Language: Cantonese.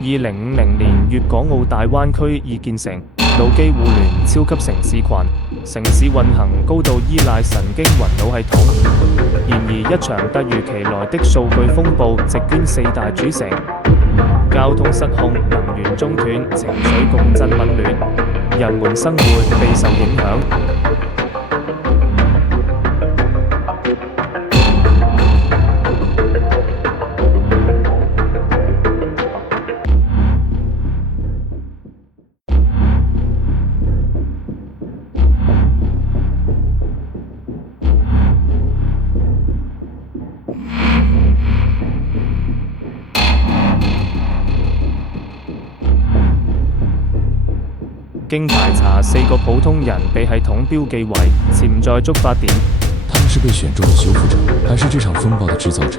2050年粵港澳大灣區已建成，腦機互聯超級城市群，城市運行高度依賴神經雲腦系統。然而一場突如其來的數據風暴席捲四大主城，交通失控，能源中斷，情緒共振紊亂，人們生活備受影響。經排查，4個普通人被系統標記為潛在觸發點。他們是被選中的修復者，還是這場風暴的製造者？